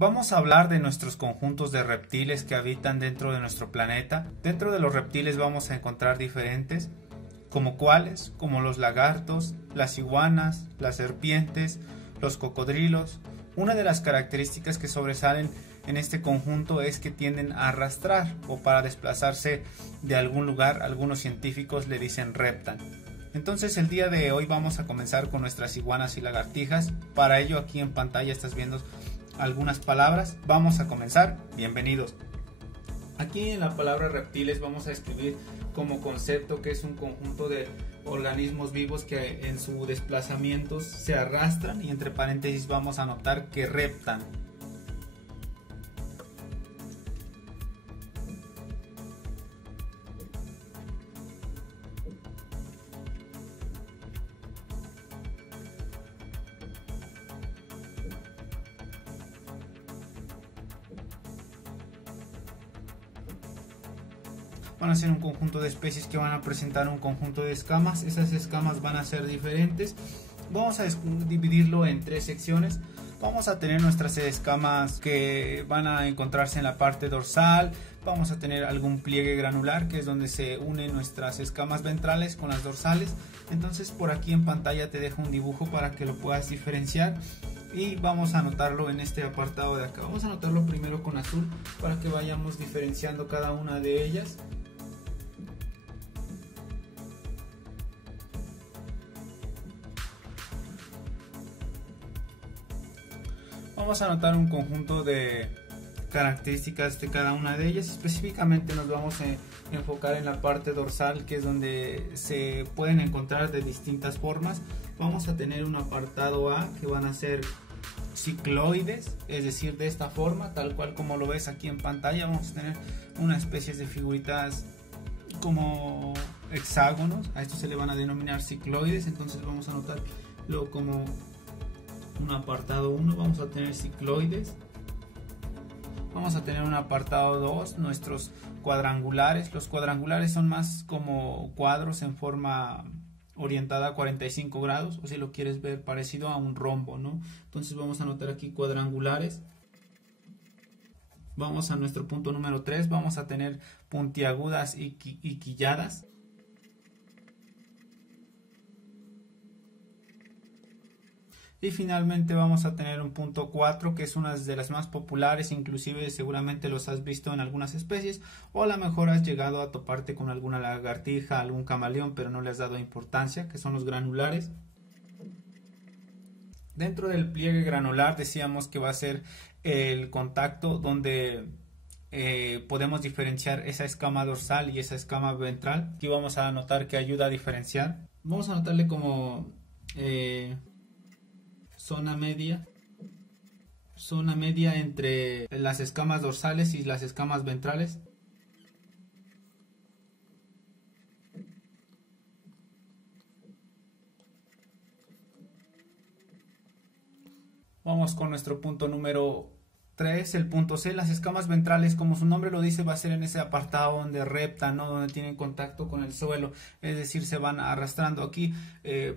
Vamos a hablar de nuestros conjuntos de reptiles que habitan dentro de nuestro planeta. Dentro de los reptiles vamos a encontrar diferentes, como cuáles, como los lagartos, las iguanas, las serpientes, los cocodrilos. Una de las características que sobresalen en este conjunto es que tienden a arrastrar o para desplazarse de algún lugar. Algunos científicos le dicen reptan. Entonces el día de hoy vamos a comenzar con nuestras iguanas y lagartijas. Para ello aquí en pantalla estás viendo algunas palabras. Vamos a comenzar. Bienvenidos. Aquí en la palabra reptiles vamos a escribir como concepto que es un conjunto de organismos vivos que en su desplazamiento se arrastran, y entre paréntesis vamos a anotar que reptan. Van a ser un conjunto de especies que van a presentar un conjunto de escamas. Esas escamas van a ser diferentes. Vamos a dividirlo en tres secciones. Vamos a tener nuestras escamas que van a encontrarse en la parte dorsal. Vamos a tener algún pliegue granular, que es donde se unen nuestras escamas ventrales con las dorsales. Entonces por aquí en pantalla te dejo un dibujo para que lo puedas diferenciar. Y vamos a anotarlo en este apartado de acá. Vamos a anotarlo primero con azul para que vayamos diferenciando cada una de ellas. Vamos a anotar un conjunto de características de cada una de ellas. Específicamente nos vamos a enfocar en la parte dorsal, que es donde se pueden encontrar de distintas formas. Vamos a tener un apartado A que van a ser cicloides, es decir, de esta forma, tal cual como lo ves aquí en pantalla. Vamos a tener una especie de figuritas como hexágonos. A esto se le van a denominar cicloides. Entonces vamos a anotarlo como un apartado 1, vamos a tener cicloides. Vamos a tener un apartado 2, nuestros cuadrangulares. Los cuadrangulares son más como cuadros en forma orientada a 45 grados, o si lo quieres ver parecido a un rombo, ¿no? Entonces vamos a anotar aquí cuadrangulares. Vamos a nuestro punto número 3, vamos a tener puntiagudas y quilladas. Y finalmente vamos a tener un punto 4, que es una de las más populares, inclusive seguramente los has visto en algunas especies, o a lo mejor has llegado a toparte con alguna lagartija, algún camaleón, pero no le has dado importancia, que son los granulares. Dentro del pliegue granular decíamos que va a ser el contacto donde podemos diferenciar esa escama dorsal y esa escama ventral. Aquí vamos a anotar que ayuda a diferenciar. Vamos a anotarle como zona media entre las escamas dorsales y las escamas ventrales. Vamos con nuestro punto número 3, el punto C. Las escamas ventrales, como su nombre lo dice, va a ser en ese apartado donde reptan, ¿no? Donde tienen contacto con el suelo, es decir, se van arrastrando. Aquí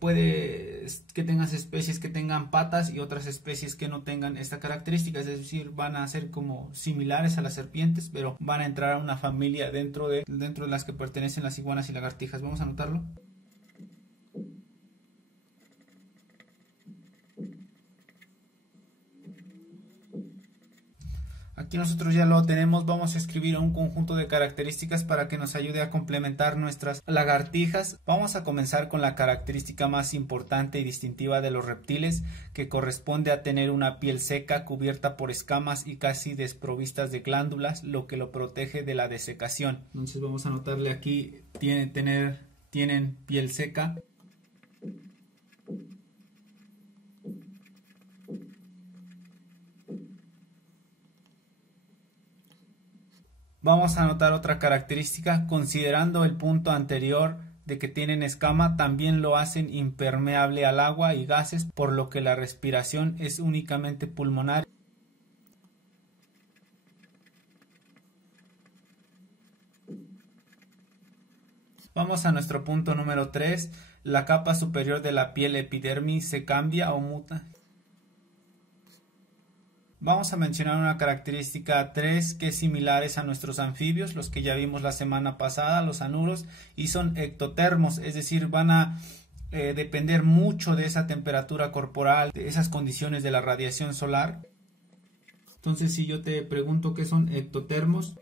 puede que tengas especies que tengan patas y otras especies que no tengan esta característica, es decir, van a ser como similares a las serpientes, pero van a entrar a una familia dentro de las que pertenecen las iguanas y lagartijas. Vamos a anotarlo. Aquí nosotros ya lo tenemos. Vamos a escribir un conjunto de características para que nos ayude a complementar nuestras lagartijas. Vamos a comenzar con la característica más importante y distintiva de los reptiles, que corresponde a tener una piel seca cubierta por escamas y casi desprovistas de glándulas, lo que lo protege de la desecación. Entonces vamos a anotarle aquí, tienen piel seca. Vamos a anotar otra característica, considerando el punto anterior de que tienen escama, también lo hacen impermeable al agua y gases, por lo que la respiración es únicamente pulmonar. Vamos a nuestro punto número 3. La capa superior de la piel epidermis se cambia o muta. Vamos a mencionar una característica 3 que es similar a nuestros anfibios, los que ya vimos la semana pasada, los anuros, y son ectotermos, es decir, van a depender mucho de esa temperatura corporal, de esas condiciones de la radiación solar. Entonces, si yo te pregunto qué son ectotermos,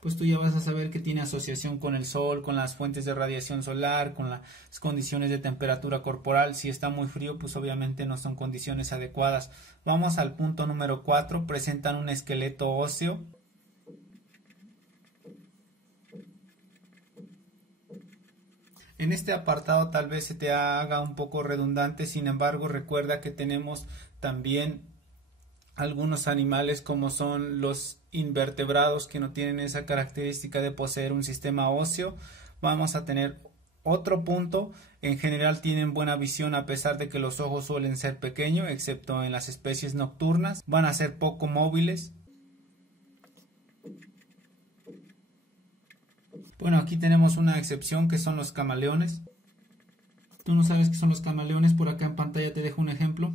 pues tú ya vas a saber que tiene asociación con el sol, con las fuentes de radiación solar, con las condiciones de temperatura corporal. Si está muy frío, pues obviamente no son condiciones adecuadas. Vamos al punto número 4, presentan un esqueleto óseo. En este apartado tal vez se te haga un poco redundante, sin embargo recuerda que tenemos también algunos animales como son los invertebrados que no tienen esa característica de poseer un sistema óseo. Vamos a tener otro punto, en general tienen buena visión a pesar de que los ojos suelen ser pequeños, excepto en las especies nocturnas, van a ser poco móviles. Bueno, aquí tenemos una excepción que son los camaleones. ¿Tú no sabes qué son los camaleones? Por acá en pantalla te dejo un ejemplo.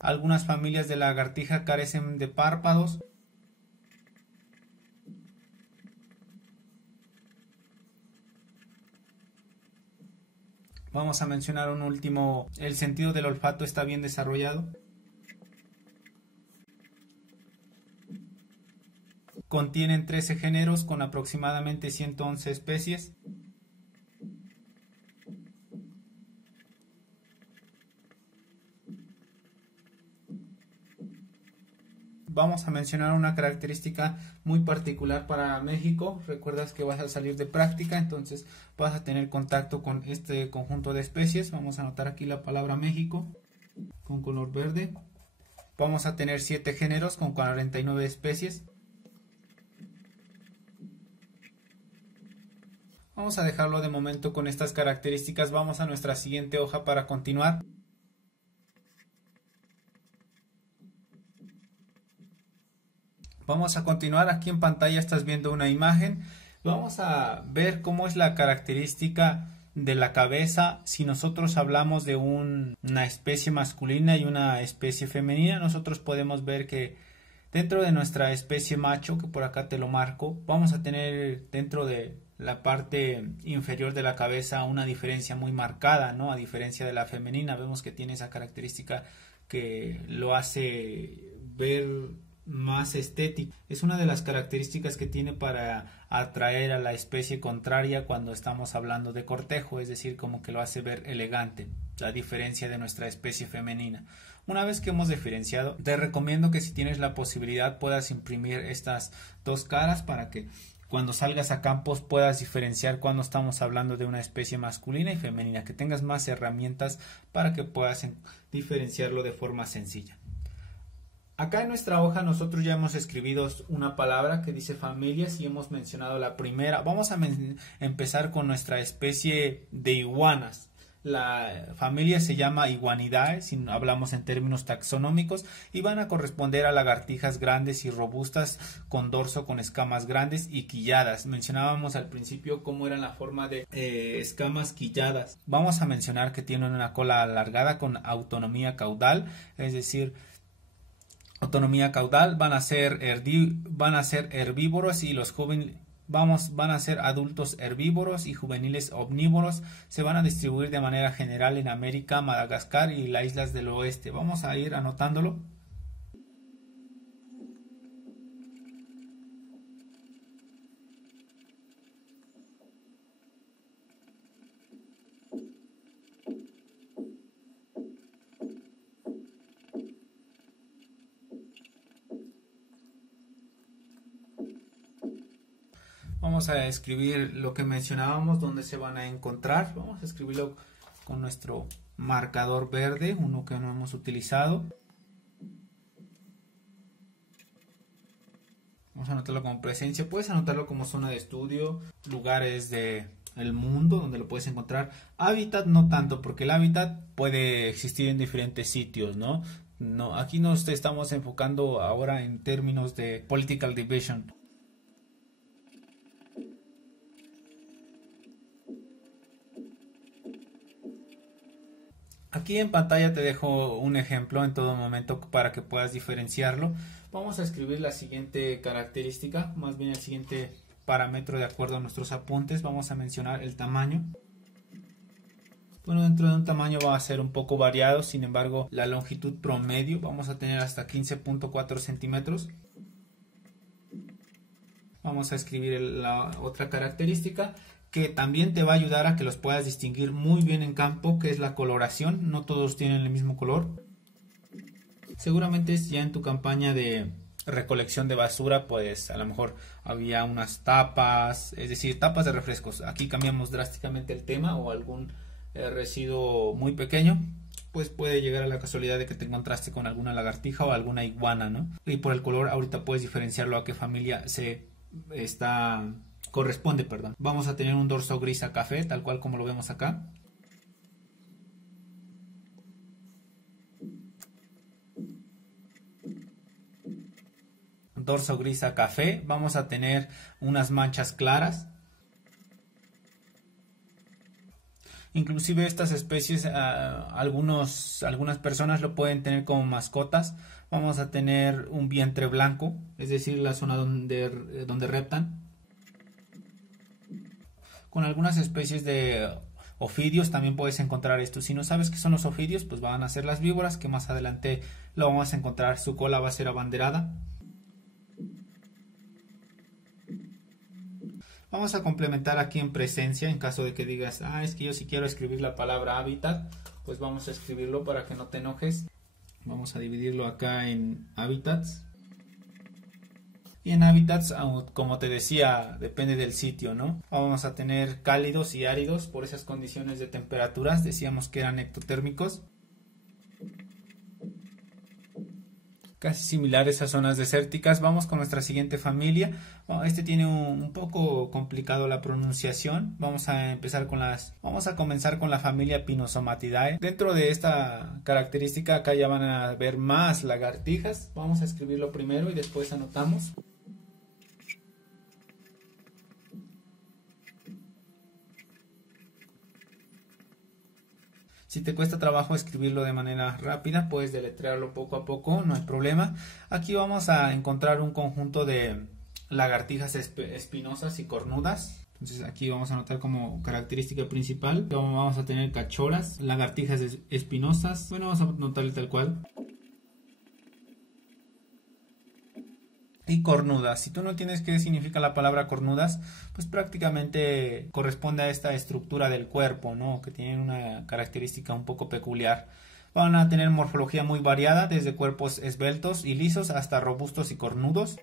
Algunas familias de lagartija carecen de párpados. Vamos a mencionar un último. El sentido del olfato está bien desarrollado. Contienen 13 géneros con aproximadamente 111 especies. Vamos a mencionar una característica muy particular para México. Recuerdas que vas a salir de práctica, entonces vas a tener contacto con este conjunto de especies. Vamos a anotar aquí la palabra México con color verde. Vamos a tener 7 géneros con 49 especies. Vamos a dejarlo de momento con estas características. Vamos a nuestra siguiente hoja para continuar. Vamos a continuar. Aquí en pantalla estás viendo una imagen. Vamos a ver cómo es la característica de la cabeza. Si nosotros hablamos de una especie masculina y una especie femenina, nosotros podemos ver que dentro de nuestra especie macho, que por acá te lo marco, vamos a tener dentro de la parte inferior de la cabeza una diferencia muy marcada, ¿no? A diferencia de la femenina, vemos que tiene esa característica que lo hace ver más estético. Es una de las características que tiene para atraer a la especie contraria cuando estamos hablando de cortejo, es decir, como que lo hace ver elegante, la diferencia de nuestra especie femenina. Una vez que hemos diferenciado, te recomiendo que si tienes la posibilidad puedas imprimir estas dos caras para que cuando salgas a campos puedas diferenciar cuando estamos hablando de una especie masculina y femenina, que tengas más herramientas para que puedas diferenciarlo de forma sencilla. Acá en nuestra hoja nosotros ya hemos escrito una palabra que dice familias y hemos mencionado la primera. Vamos a empezar con nuestra especie de iguanas. La familia se llama Iguanidae, si hablamos en términos taxonómicos, y van a corresponder a lagartijas grandes y robustas con dorso con escamas grandes y quilladas. Mencionábamos al principio cómo era la forma de escamas quilladas. Vamos a mencionar que tienen una cola alargada con autonomía caudal, es decir, autonomía caudal, van a ser herbívoros y los jóvenes van a ser adultos herbívoros y juveniles omnívoros. Se van a distribuir de manera general en América, Madagascar y las islas del oeste. Vamos a ir anotándolo. Vamos a escribir lo que mencionábamos, donde se van a encontrar. Vamos a escribirlo con nuestro marcador verde, uno que no hemos utilizado. Vamos a anotarlo como presencia. Puedes anotarlo como zona de estudio, lugares del mundo donde lo puedes encontrar. Hábitat no tanto, porque el hábitat puede existir en diferentes sitios, ¿no? No, aquí nos estamos enfocando ahora en términos de political division. Aquí en pantalla te dejo un ejemplo en todo momento para que puedas diferenciarlo. Vamos a escribir la siguiente característica, más bien el siguiente parámetro de acuerdo a nuestros apuntes. Vamos a mencionar el tamaño. Bueno, dentro de un tamaño va a ser un poco variado, sin embargo la longitud promedio vamos a tener hasta 15.4 centímetros. Vamos a escribir la otra característica que también te va a ayudar a que los puedas distinguir muy bien en campo, que es la coloración. No todos tienen el mismo color. Seguramente ya en tu campaña de recolección de basura, pues a lo mejor había unas tapas, es decir, tapas de refrescos. Aquí cambiamos drásticamente el tema, o algún residuo muy pequeño, pues puede llegar a la casualidad de que te encontraste con alguna lagartija o alguna iguana, ¿no? Y por el color ahorita puedes diferenciarlo a qué familia corresponde, perdón. Vamos a tener un dorso gris a café, tal cual como lo vemos acá. Dorso gris a café. Vamos a tener unas manchas claras. Inclusive estas especies, algunas personas lo pueden tener como mascotas. Vamos a tener un vientre blanco, es decir, la zona donde reptan. Con algunas especies de ofidios también puedes encontrar esto. Si no sabes qué son los ofidios, pues van a ser las víboras, que más adelante lo vamos a encontrar. Su cola va a ser abanderada. Vamos a complementar aquí en presencia, en caso de que digas, es que yo sí quiero escribir la palabra hábitat, pues vamos a escribirlo para que no te enojes. Vamos a dividirlo acá en hábitats. Y en hábitats, como te decía, depende del sitio, ¿no? Vamos a tener cálidos y áridos por esas condiciones de temperaturas. Decíamos que eran ectotérmicos. Casi similares a zonas desérticas. Vamos con nuestra siguiente familia. Bueno, este tiene un poco complicado la pronunciación. Vamos a comenzar con la familia Pinosomatidae. Dentro de esta característica acá ya van a ver más lagartijas. Vamos a escribirlo primero y después anotamos. Si te cuesta trabajo escribirlo de manera rápida, puedes deletrearlo poco a poco, no hay problema. Aquí vamos a encontrar un conjunto de lagartijas espinosas y cornudas. Entonces aquí vamos a anotar como característica principal. Vamos a tener cachoras, lagartijas espinosas. Bueno, vamos a anotarle tal cual. Y cornudas. Si tú no tienes qué significa la palabra cornudas, pues prácticamente corresponde a esta estructura del cuerpo, ¿no? Que tienen una característica un poco peculiar. Van a tener morfología muy variada, desde cuerpos esbeltos y lisos hasta robustos y cornudos.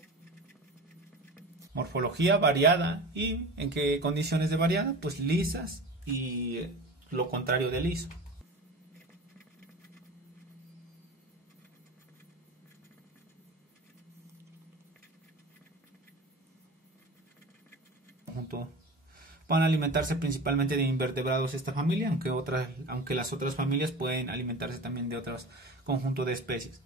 Morfología variada. ¿Y en qué condiciones de variada? Pues lisas y lo contrario de liso. Van a alimentarse principalmente de invertebrados esta familia, aunque las otras familias pueden alimentarse también de otros conjuntos de especies.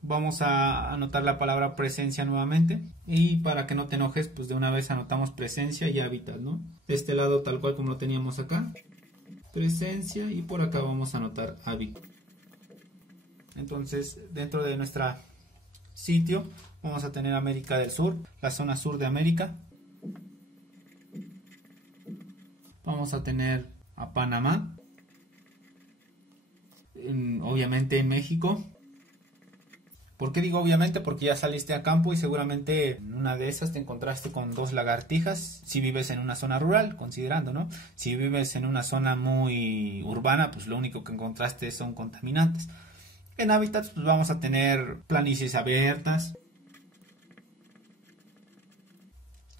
Vamos a anotar la palabra presencia nuevamente, y para que no te enojes, pues de una vez anotamos presencia y hábitat, ¿no? De este lado tal cual como lo teníamos acá, presencia, y por acá vamos a anotar hábitat. Entonces, dentro de nuestro sitio vamos a tener América del Sur, la zona sur de América. Vamos a tener a Panamá, obviamente en México. ¿Por qué digo obviamente? Porque ya saliste a campo y seguramente en una de esas te encontraste con dos lagartijas. Si vives en una zona rural, considerando, ¿no? Si vives en una zona muy urbana, pues lo único que encontraste son contaminantes. En hábitats, pues vamos a tener planicies abiertas.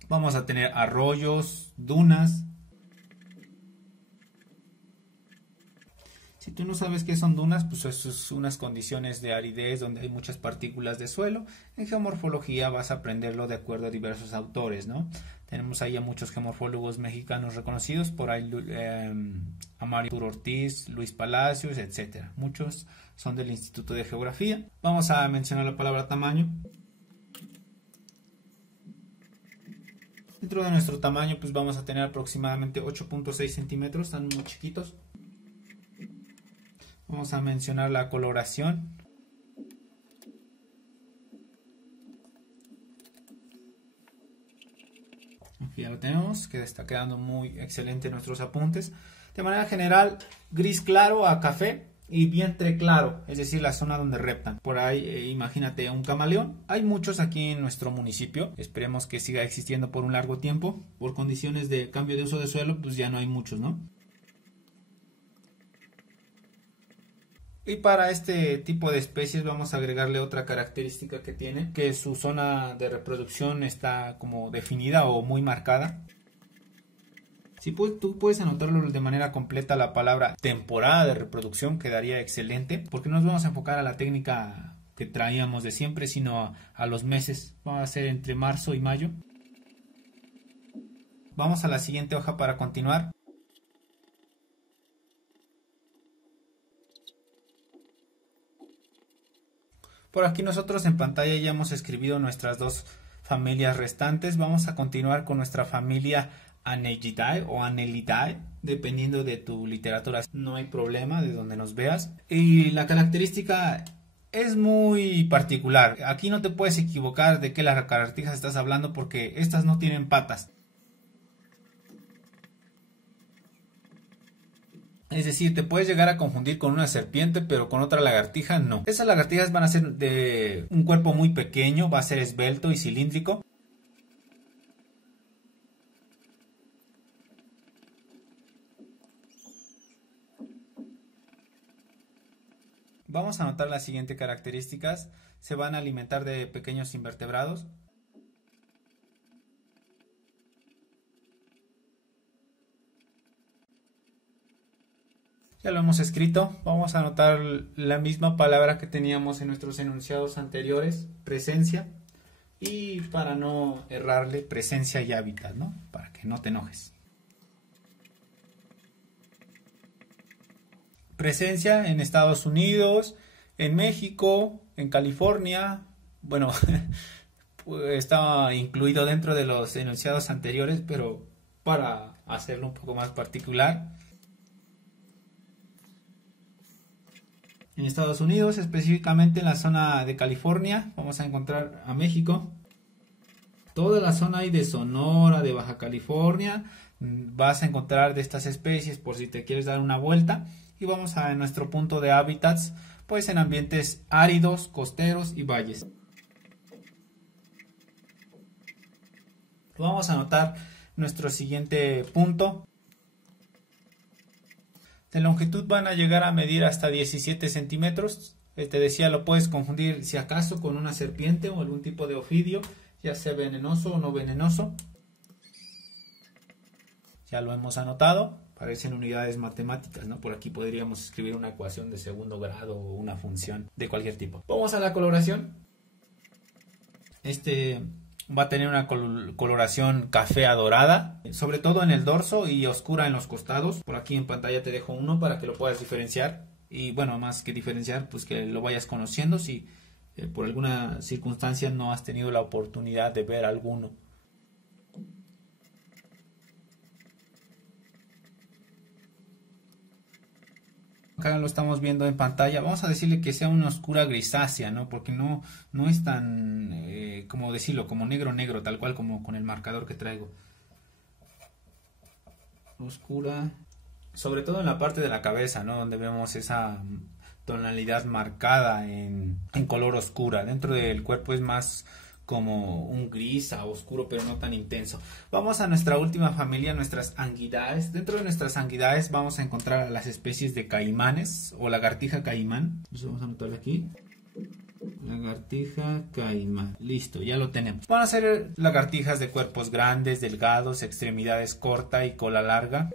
Vamos a tener arroyos, dunas. Si tú no sabes qué son dunas, pues eso es unas condiciones de aridez donde hay muchas partículas de suelo. En geomorfología vas a aprenderlo de acuerdo a diversos autores, ¿no? Tenemos ahí a muchos geomorfólogos mexicanos reconocidos, por ahí a Mario Ortiz, Luis Palacios, etcétera. Muchos son del Instituto de Geografía. Vamos a mencionar la palabra tamaño. Dentro de nuestro tamaño, pues vamos a tener aproximadamente 8.6 centímetros, están muy chiquitos. Vamos a mencionar la coloración. Aquí ya lo tenemos, que está quedando muy excelente nuestros apuntes. De manera general, gris claro a café y vientre claro, es decir, la zona donde reptan. Por ahí, imagínate un camaleón. Hay muchos aquí en nuestro municipio. Esperemos que siga existiendo por un largo tiempo. Por condiciones de cambio de uso de suelo, pues ya no hay muchos, ¿no? Y para este tipo de especies vamos a agregarle otra característica que tiene, que su zona de reproducción está como definida o muy marcada. Si tú puedes anotarlo de manera completa, la palabra temporada de reproducción quedaría excelente, porque no nos vamos a enfocar a la técnica que traíamos de siempre, sino a los meses. Vamos a hacer entre marzo y mayo. Vamos a la siguiente hoja para continuar. Por aquí nosotros en pantalla ya hemos escrito nuestras dos familias restantes. Vamos a continuar con nuestra familia Anellidae o Anellidae, dependiendo de tu literatura. No hay problema de donde nos veas. Y la característica es muy particular. Aquí no te puedes equivocar de qué lagartijas estás hablando, porque estas no tienen patas. Es decir, te puedes llegar a confundir con una serpiente, pero con otra lagartija no. Esas lagartijas van a ser de un cuerpo muy pequeño, va a ser esbelto y cilíndrico. Vamos a notar las siguientes características. Se van a alimentar de pequeños invertebrados. Ya lo hemos escrito. Vamos a anotar la misma palabra que teníamos en nuestros enunciados anteriores, presencia. Y para no errarle, presencia y hábitat, ¿no? Para que no te enojes. Presencia en Estados Unidos, en México, en California. Bueno, estaba incluido dentro de los enunciados anteriores, pero para hacerlo un poco más particular. En Estados Unidos, específicamente en la zona de California, vamos a encontrar a México. Toda la zona ahí de Sonora, de Baja California, vas a encontrar de estas especies por si te quieres dar una vuelta. Y vamos a nuestro punto de hábitats, pues en ambientes áridos, costeros y valles. Vamos a anotar nuestro siguiente punto. De longitud van a llegar a medir hasta 17 centímetros. Te decía, lo puedes confundir si acaso con una serpiente o algún tipo de ofidio, ya sea venenoso o no venenoso. Ya lo hemos anotado. Parecen unidades matemáticas, ¿no? Por aquí podríamos escribir una ecuación de segundo grado o una función de cualquier tipo. Vamos a la coloración. Va a tener una coloración café dorada, sobre todo en el dorso y oscura en los costados. Por aquí en pantalla te dejo uno para que lo puedas diferenciar. Y bueno, más que diferenciar, pues que lo vayas conociendo si por alguna circunstancia no has tenido la oportunidad de ver alguno. Acá lo estamos viendo en pantalla. Vamos a decirle que sea una oscura grisácea, ¿no? Porque no es tan, como decirlo, como negro negro, tal cual como con el marcador que traigo. Oscura, sobre todo en la parte de la cabeza, ¿no? Donde vemos esa tonalidad marcada en color oscura. Dentro del cuerpo es más como un gris a oscuro, pero no tan intenso. Vamos a nuestra última familia, nuestras anguidaes. Dentro de nuestras anguidaes vamos a encontrar las especies de caimanes o lagartija caimán. Entonces vamos a anotarlo aquí. Lagartija caimán. Listo, ya lo tenemos. Van a ser lagartijas de cuerpos grandes, delgados, extremidades corta y cola larga.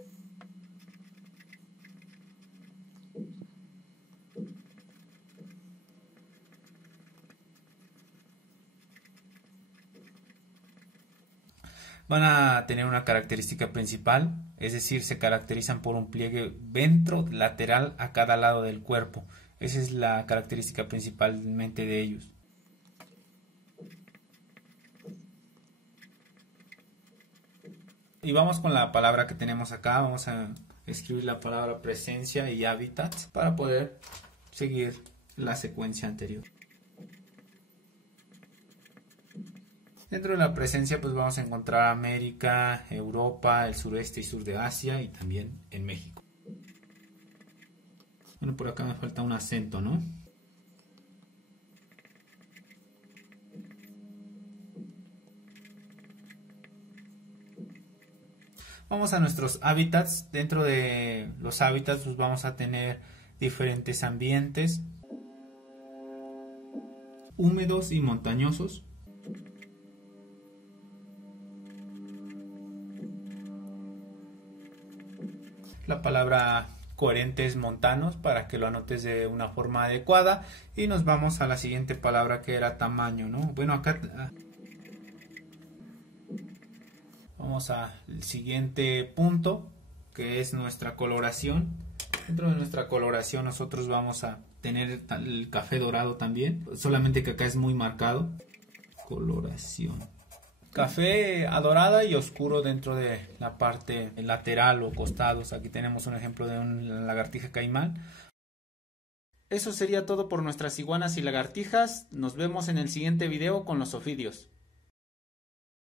Van a tener una característica principal, es decir, se caracterizan por un pliegue ventrolateral a cada lado del cuerpo. Esa es la característica principalmente de ellos. Y vamos con la palabra que tenemos acá. Vamos a escribir la palabra presencia y hábitat para poder seguir la secuencia anterior. Dentro de la presencia pues vamos a encontrar América, Europa, el sureste y sur de Asia y también en México. Bueno, por acá me falta un acento, ¿no? Vamos a nuestros hábitats. Dentro de los hábitats pues vamos a tener diferentes ambientes húmedos y montañosos. La palabra coherentes montanos para que lo anotes de una forma adecuada. Y nos vamos a la siguiente palabra, que era tamaño, ¿no? Bueno, acá vamos al siguiente punto, que es nuestra coloración. Dentro de nuestra coloración nosotros vamos a tener el café dorado también, solamente que acá es muy marcado. Coloración. Café adorada y oscuro dentro de la parte lateral o costados. Aquí tenemos un ejemplo de una lagartija caimán. Eso sería todo por nuestras iguanas y lagartijas. Nos vemos en el siguiente video con los ofidios.